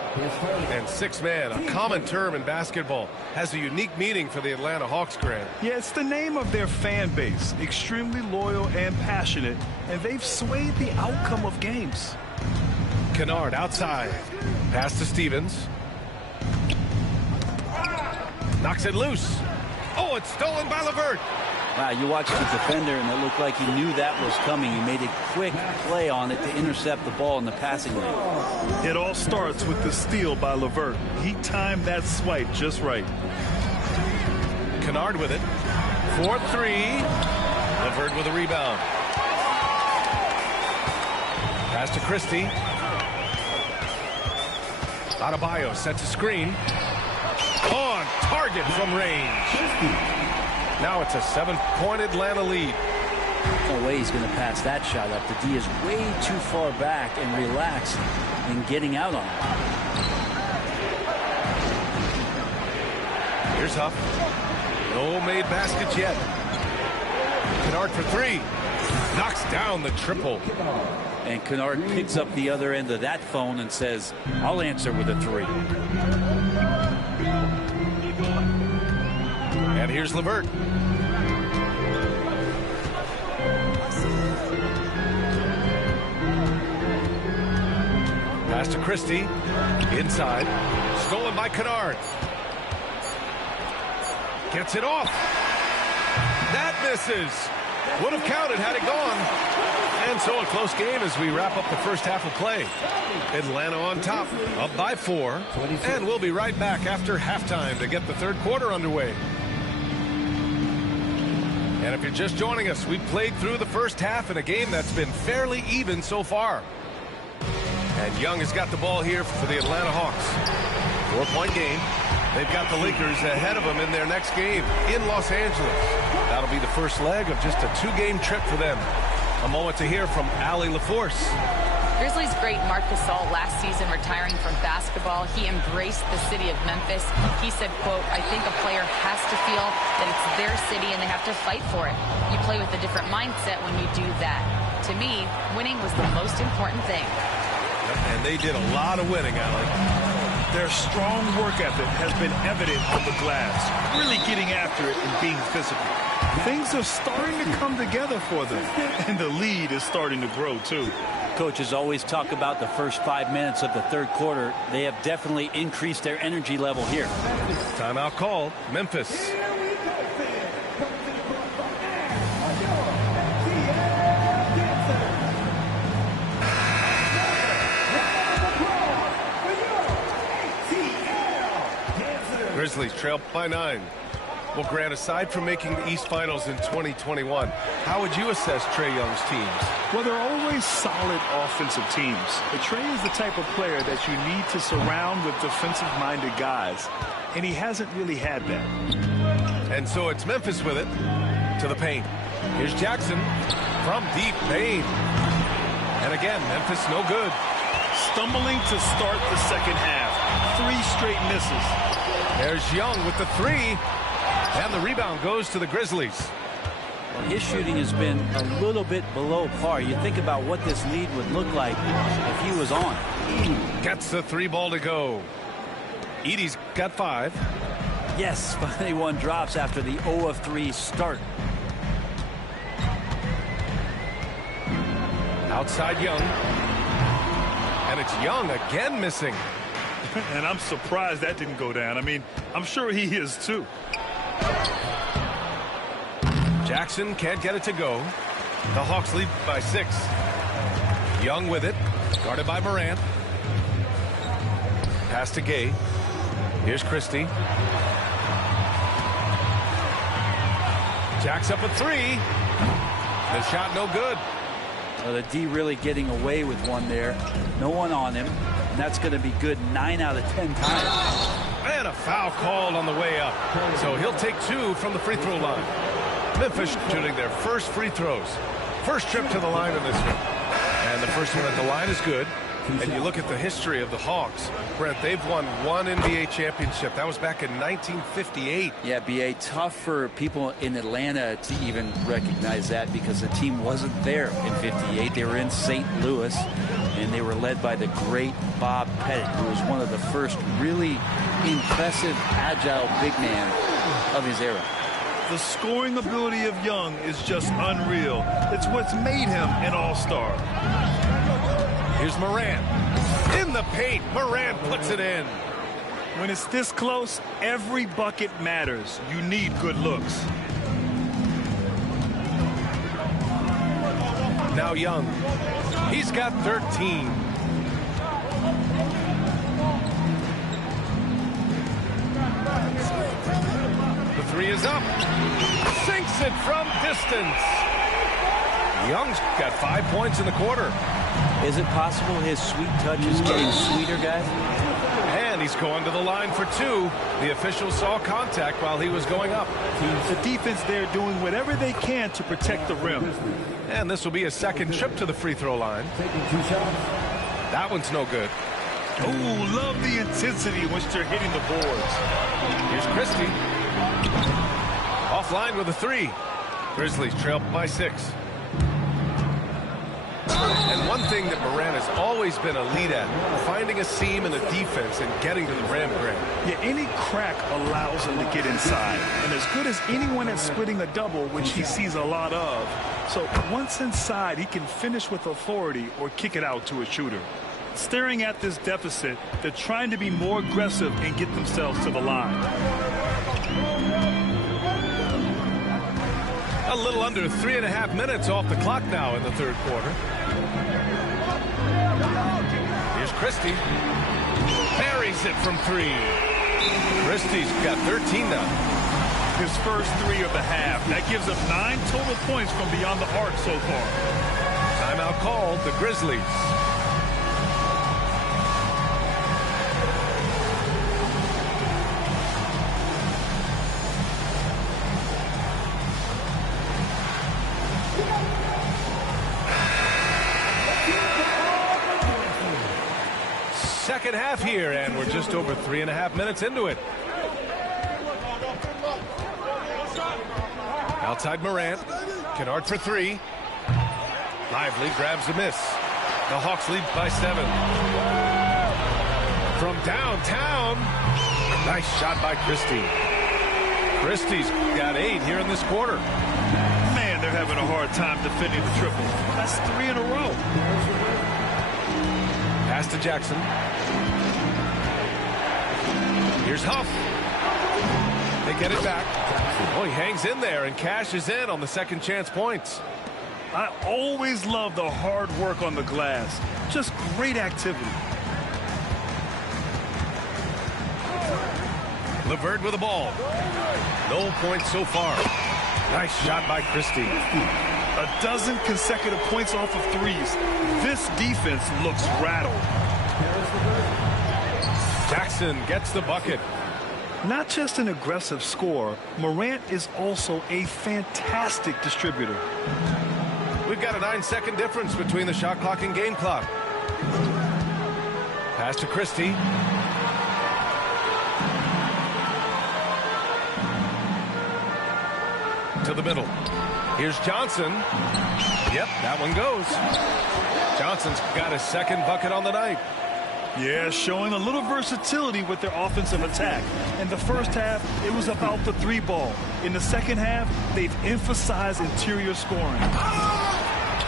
And 6-man, a common term in basketball, has a unique meaning for the Atlanta Hawks, Grant. Yeah, it's the name of their fan base. Extremely loyal and passionate, and they've swayed the outcome of games. Kennard outside. Pass to Stevens. Knocks it loose. Oh, it's stolen by LeVert. Wow, you watched the defender, and it looked like he knew that was coming. He made a quick play on it to intercept the ball in the passing lane. It all starts with the steal by LeVert. He timed that swipe just right. Kennard with it. 4-3. LeVert with a rebound. Pass to Christie. Adebayo sets a screen. On target from range. Now it's a 7-point Atlanta lead. No way he's going to pass that shot up. The D is way too far back and relaxed in getting out on it. Here's Huff. No made baskets yet. Kennard for 3. Knocks down the triple. And Kennard picks up the other end of that phone and says, I'll answer with a 3. And here's LeVert. Pass to Christie. Inside. Stolen by Kennard. Gets it off. That misses. Would have counted had it gone. And so a close game as we wrap up the first half of play. Atlanta on top, up by 4. And we'll be right back after halftime to get the third quarter underway. And if you're just joining us, we've played through the first half in a game that's been fairly even so far. And Young has got the ball here for the Atlanta Hawks. 4-point game. They've got the Lakers ahead of them in their next game in Los Angeles. That'll be the first leg of just a 2-game trip for them. A moment to hear from Allie LaForce. Grizzlies great Marc Gasol last season retiring from basketball. He embraced the city of Memphis. He said, quote, I think a player has to feel that it's their city and they have to fight for it. You play with a different mindset when you do that. To me, winning was the most important thing. And they did a lot of winning, Allie. Their strong work ethic has been evident on the glass, really getting after it and being physical. Things are starting to come together for them, and the lead is starting to grow, too. Coaches always talk about the first 5 minutes of the third quarter. They have definitely increased their energy level here. Timeout called. Memphis. Grizzlies trail by 9. Well, Grant, aside from making the East Finals in 2021, how would you assess Trae Young's teams? Well, they're always solid offensive teams. But Trae is the type of player that you need to surround with defensive-minded guys, and he hasn't really had that. And so it's Memphis with it to the paint. Here's Jackson from deep paint. And again, Memphis no good. Stumbling to start the second half. 3 straight misses. There's Young with the 3. And the rebound goes to the Grizzlies. Well, his shooting has been a little bit below par. You think about what this lead would look like if he was on. Gets the 3 ball to go. Edey's got 5. Yes, finally one drops after the 0 of 3 start. Outside Young. And it's Young again missing. And I'm surprised that didn't go down. I mean, I'm sure he is too. Jackson can't get it to go. The Hawks lead by 6. Young with it. Guarded by Morant. Pass to Gay. Here's Christie. Jack's up a 3. The shot no good. Well, the D really getting away with one there. No one on him. And that's going to be good 9 out of 10 times. And a foul called on the way up. So he'll take 2 from the free throw line. Memphis shooting their first free throws. First trip to the line in this one. And the first one at the line is good. And you look at the history of the Hawks, Brent, they've won 1 NBA championship. That was back in 1958. Yeah, B.A., tough for people in Atlanta to even recognize that because the team wasn't there in 58. They were in St. Louis, and they were led by the great Bob Pettit, who was one of the first really impressive, agile big man of his era. The scoring ability of Young is just unreal. It's what's made him an all-star. Here's Morant. In the paint, Morant puts it in. When it's this close, every bucket matters. You need good looks. Now Young. He's got 13. The 3 is up. Sinks it from distance. Young's got 5 points in the quarter. Is it possible his sweet touch is getting sweeter, guys? And he's going to the line for 2. The official saw contact while he was going up. The defense there doing whatever they can to protect the rim. And this will be a second trip to the free throw line. That one's no good. Oh, love the intensity once they're hitting the boards. Here's Christie. Offline with a 3. Grizzlies trail by 6. And one thing that Morant has always been elite at, finding a seam in the defense and getting to the rim, Grant. Yeah, any crack allows him to get inside. And as good as anyone at splitting a double, which he sees a lot of. So once inside, he can finish with authority or kick it out to a shooter. Staring at this deficit, they're trying to be more aggressive and get themselves to the line. A little under 3.5 minutes off the clock now in the third quarter. Here's Christie. Buries it from 3. Christie's got 13 now. His first 3 of the half. That gives him 9 total points from beyond the arc so far. Timeout called, the Grizzlies. Second half here, and we're just over 3.5 minutes into it. Outside Morant. Kennard for 3. Lively grabs the miss. The Hawks lead by 7. From downtown. Nice shot by Christie. Christie's got 8 here in this quarter. Man, they're having a hard time defending the triple. That's 3 in a row. Pass to Jackson. Here's Huff. They get it back. Oh, he hangs in there and cashes in on the second chance points. I always love the hard work on the glass. Just great activity. LeVert with the ball. No points so far. Nice shot by Christie. A dozen consecutive points off of 3s. This defense looks rattled. Jackson gets the bucket. Not just an aggressive scorer, Morant is also a fantastic distributor. We've got a 9-second difference between the shot clock and game clock. Pass to Christie. To the middle. Here's Johnson. Yep, that one goes. Johnson's got his second bucket on the night. Yeah, showing a little versatility with their offensive attack. In the first half, it was about the 3 ball. In the second half, they've emphasized interior scoring.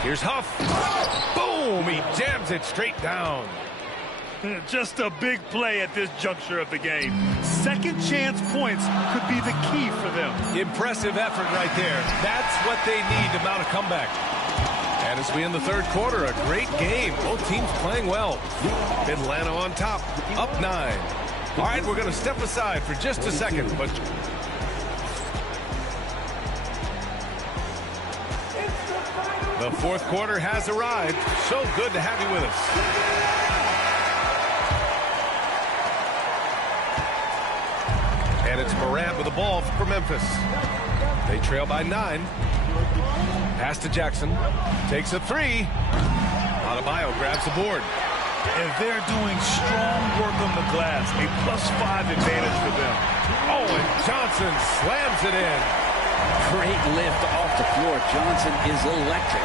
Here's Huff. Boom! He jams it straight down. Just a big play at this juncture of the game. Second chance points could be the key for them. Impressive effort right there. That's what they need to mount a comeback. And as we end the third quarter, a great game. Both teams playing well. Atlanta on top, up 9. All right, we're going to step aside for just a second. But the fourth quarter has arrived. So good to have you with us. And it's Morant with the ball for Memphis. They trail by 9. Pass to Jackson. Takes a 3. Adebayo grabs the board. And they're doing strong work on the glass. A +5 advantage for them. Oh, and Johnson slams it in. Great lift off the floor. Johnson is electric.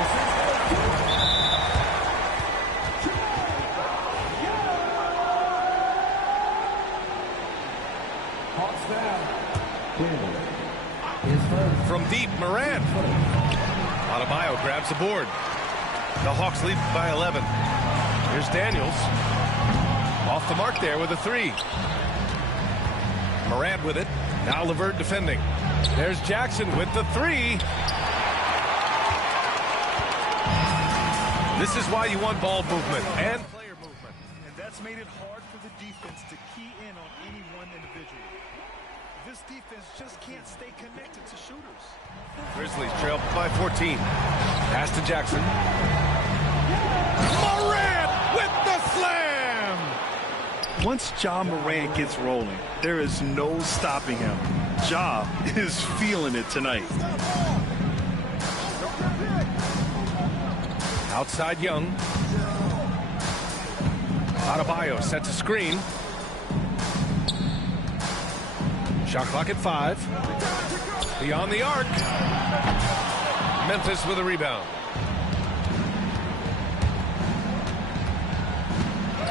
From deep, Morant. Adebayo grabs the board. The Hawks lead by 11. Here's Daniels. Off the mark there with a 3. Morant with it. Now LeVert defending. There's Jackson with the 3. This is why you want ball movement and player movement. And that's made it hard for the defense to key in on any one individual. This defense just can't stay connected to shooters. Grizzlies trail by 14. Pass to Jackson. Morant with the slam! Once Ja Morant gets rolling, there is no stopping him. Ja is feeling it tonight. Outside Young. Adebayo sets a screen. Shot clock at 5. Beyond the arc. Memphis with a rebound.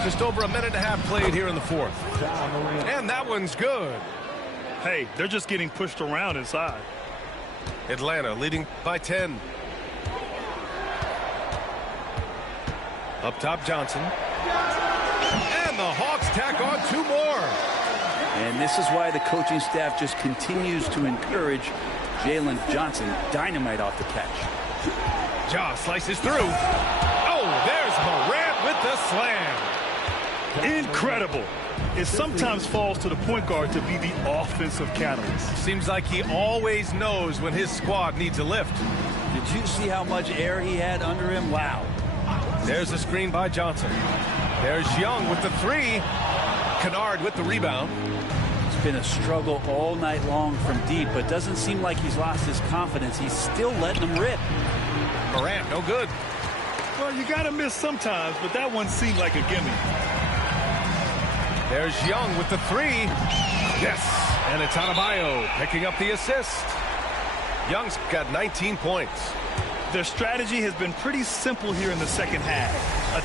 Just over a minute and a half played here in the fourth. And that one's good. Hey, they're just getting pushed around inside. Atlanta leading by 10. Up top, Johnson. And the Hawks tack on 2 more. And this is why the coaching staff just continues to encourage Jalen Johnson. Dynamite off the catch. Ja slices through. Oh, there's Morant with the slam. Incredible. It sometimes falls to the point guard to be the offensive catalyst. Seems like he always knows when his squad needs a lift. Did you see how much air he had under him? Wow. There's a screen by Johnson. There's Young with the 3. Kennard with the rebound. It's been a struggle all night long from deep, but doesn't seem like he's lost his confidence. He's still letting them rip. Morant, no good. Well, you got to miss sometimes, but that one seemed like a gimme. There's Young with the 3. Yes, and it's Adebayo picking up the assist. Young's got 19 points. Their strategy has been pretty simple here in the second half.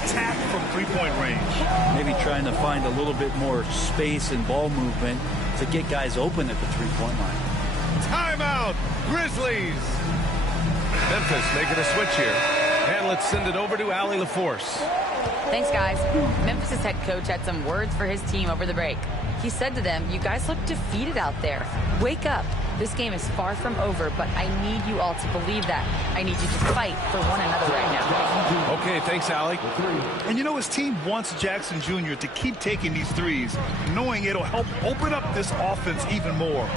Attack from 3-point range. Maybe trying to find a little bit more space and ball movement to get guys open at the 3-point line. Timeout, Grizzlies. Memphis making a switch here. And let's send it over to Allie LaForce. Thanks, guys. Memphis' head coach had some words for his team over the break. He said to them, "You guys look defeated out there. Wake up. This game is far from over, but I need you all to believe that. I need you to fight for one another right now." Okay, thanks, Allie. And you know, his team wants Jackson Jr. to keep taking these threes, knowing it'll help open up this offense even more.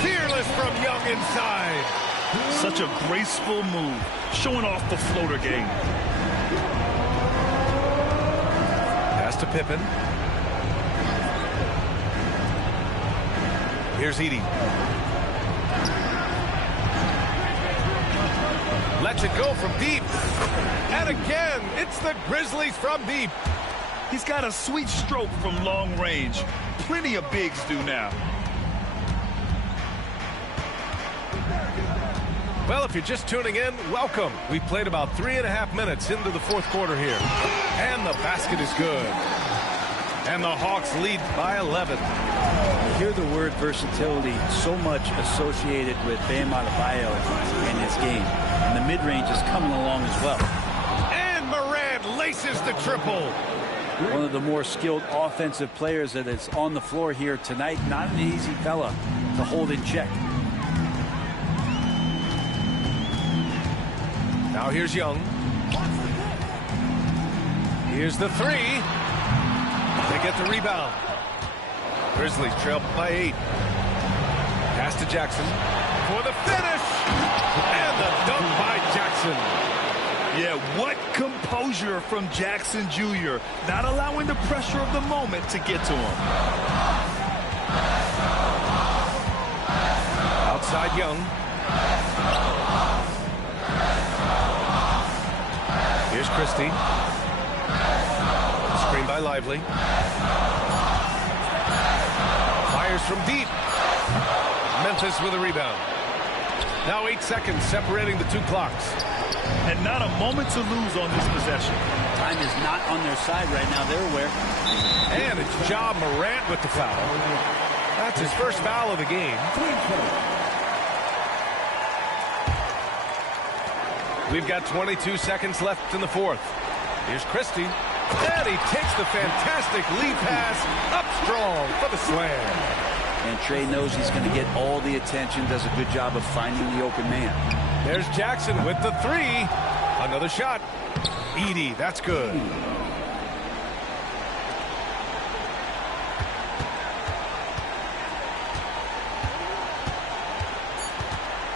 Fearless from Young inside. Such a graceful move, showing off the floater game. Pass to Pippen. Here's Edey. Lets it go from deep. And again, it's the Grizzlies from deep. He's got a sweet stroke from long range. Plenty of bigs do now. Well, if you're just tuning in, welcome. We played about 3.5 minutes into the fourth quarter here. And the basket is good. And the Hawks lead by 11. You hear the word versatility so much associated with Bam Adebayo in his game. And the mid-range is coming along as well. And Morant laces the triple. One of the more skilled offensive players that is on the floor here tonight. Not an easy fella to hold in check. Now here's Young. Here's the three. They get the rebound. Grizzlies trail by 8. Pass to Jackson for the finish. And the dunk by Jackson. Yeah, what composure from Jackson Jr. Not allowing the pressure of the moment to get to him. Outside Young. Here's Christie. Screen by Lively. Fires from deep. Memphis with a rebound. Now 8 seconds separating the two clocks. And not a moment to lose on this possession. Time is not on their side right now. They're aware. And it's Ja Morant with the foul. That's his first foul of the game. We've got 22 seconds left in the fourth. Here's Christie. And he takes the fantastic lead pass up strong for the slam. And Trey knows he's going to get all the attention, does a good job of finding the open man. There's Jackson with the three. Another shot. Edey, that's good.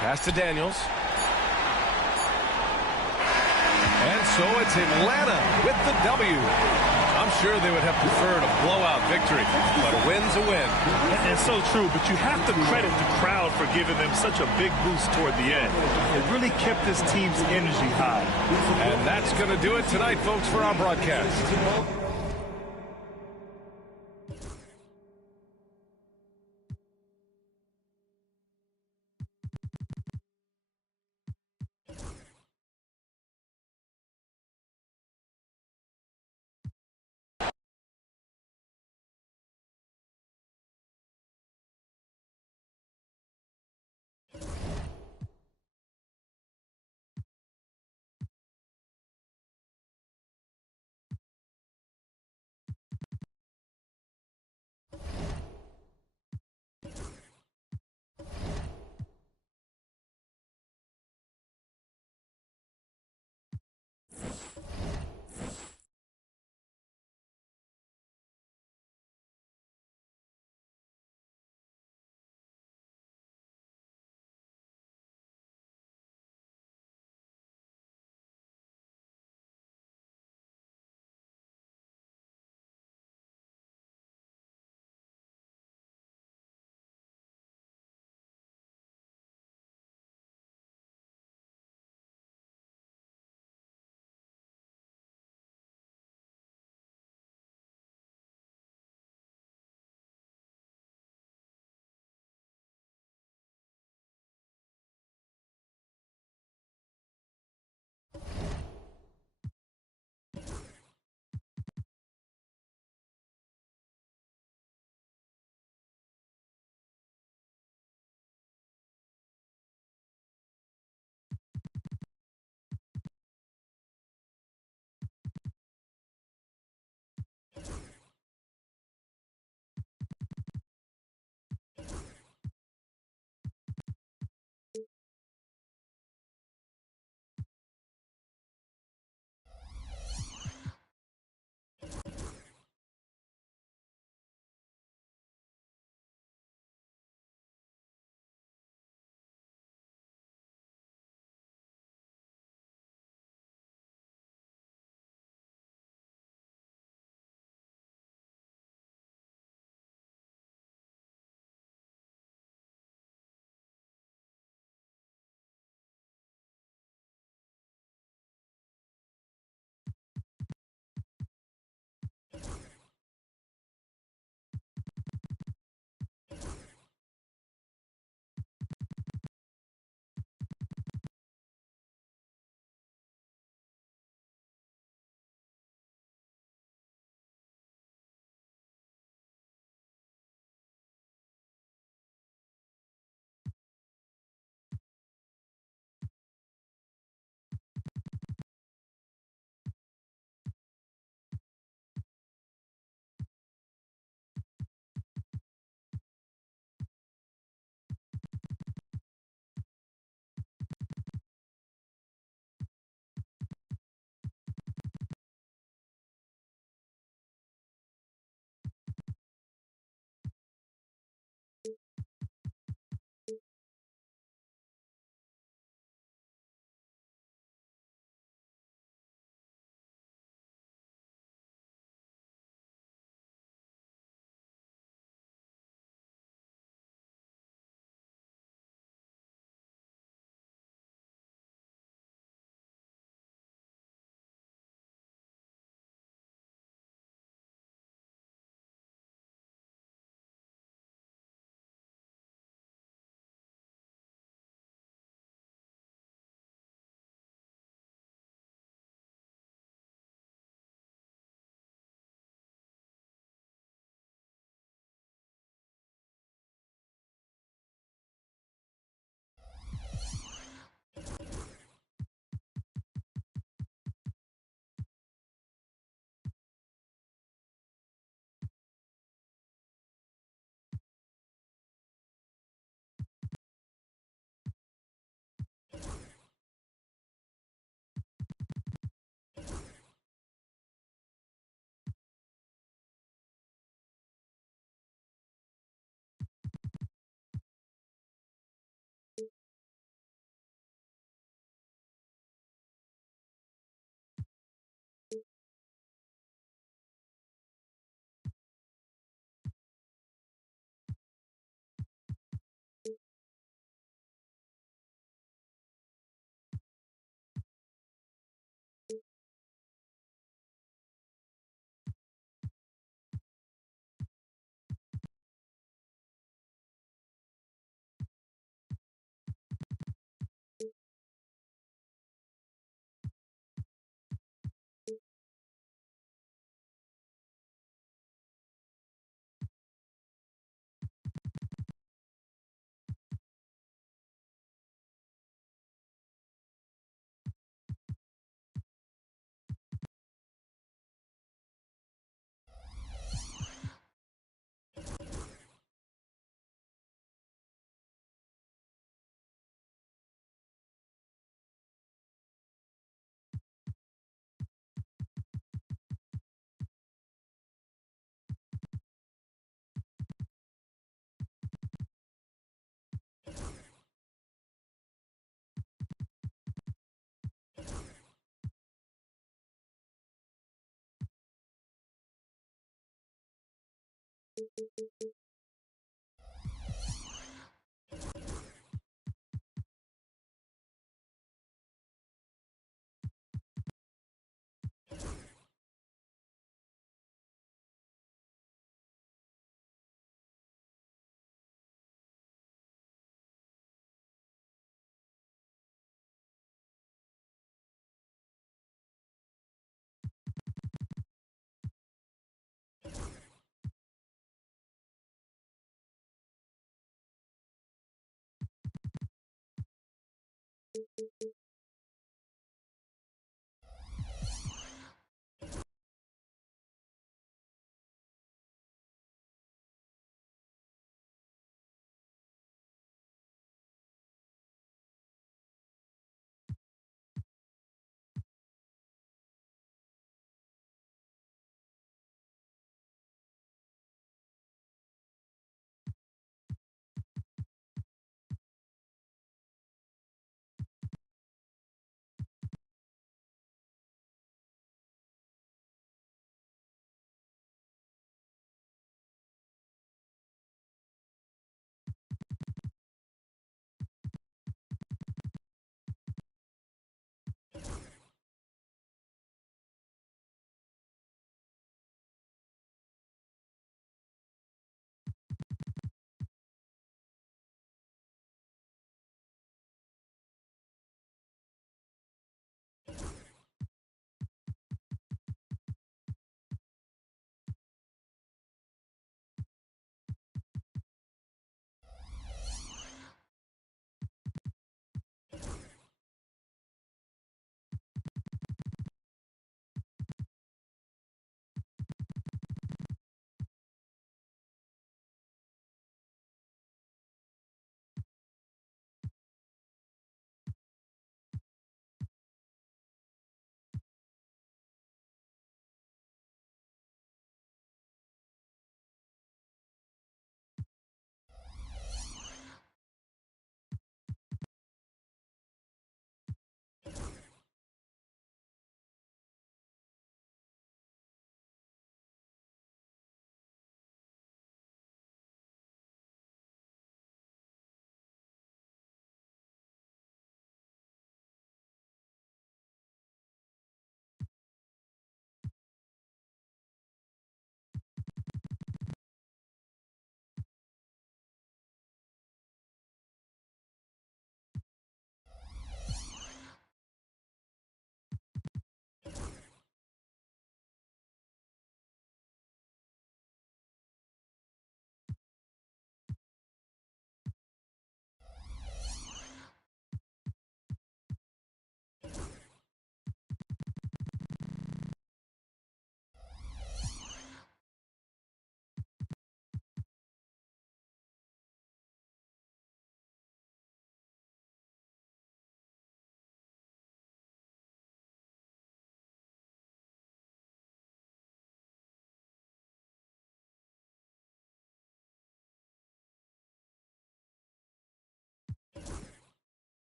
Pass to Daniels. And so it's Atlanta with the W. I'm sure they would have preferred a blowout victory, but a win's a win. And so true, but you have to credit the crowd for giving them such a big boost toward the end. It really kept this team's energy high. And that's going to do it tonight, folks, for our broadcast.